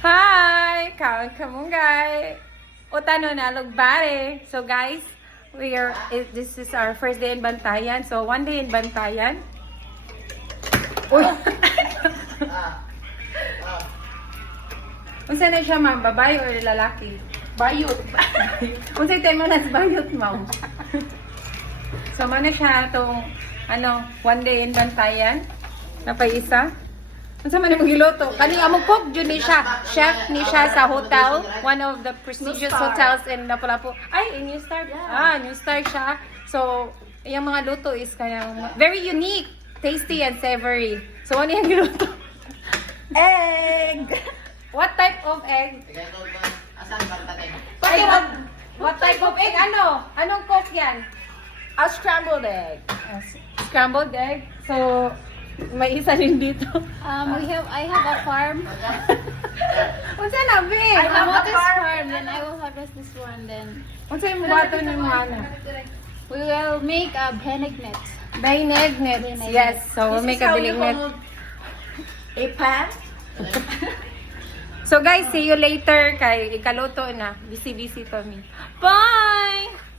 Hi! Kaon Kamunggay! Utano na lugbare. So guys, this is our first day in Bantayan. So one day in Bantayan. Uy! Unsa na siya ma'am? Babae or lalaki? Bayot. Unsa tayo manas bayot ma'am? So mana siya tong one day in Bantayan. Napaisa. Unsa man imong giluto? Kani among cook jud ni siya. Chef ni siya sa hotel, one of the prestigious hotels in Lapu-Lapu. Ay, New Star. Yeah. New Star siya. So, yung mga luto is kayang very unique, tasty and savory. So, ano yung giluto? Egg. What type of egg? Ay, What type of egg? Anong cook yan? a scrambled egg. Scrambled egg. So, may isa rin dito. I have a farm. Unsa na, be? I have I want a this farm. farm, then I will harvest this one. Then Unsa yung bato ng mga we will make a benignet. Binegnet. Yes, so we'll make a binegnet. A pan. So guys, see you later kay ikaluto na. Busy to me. Bye!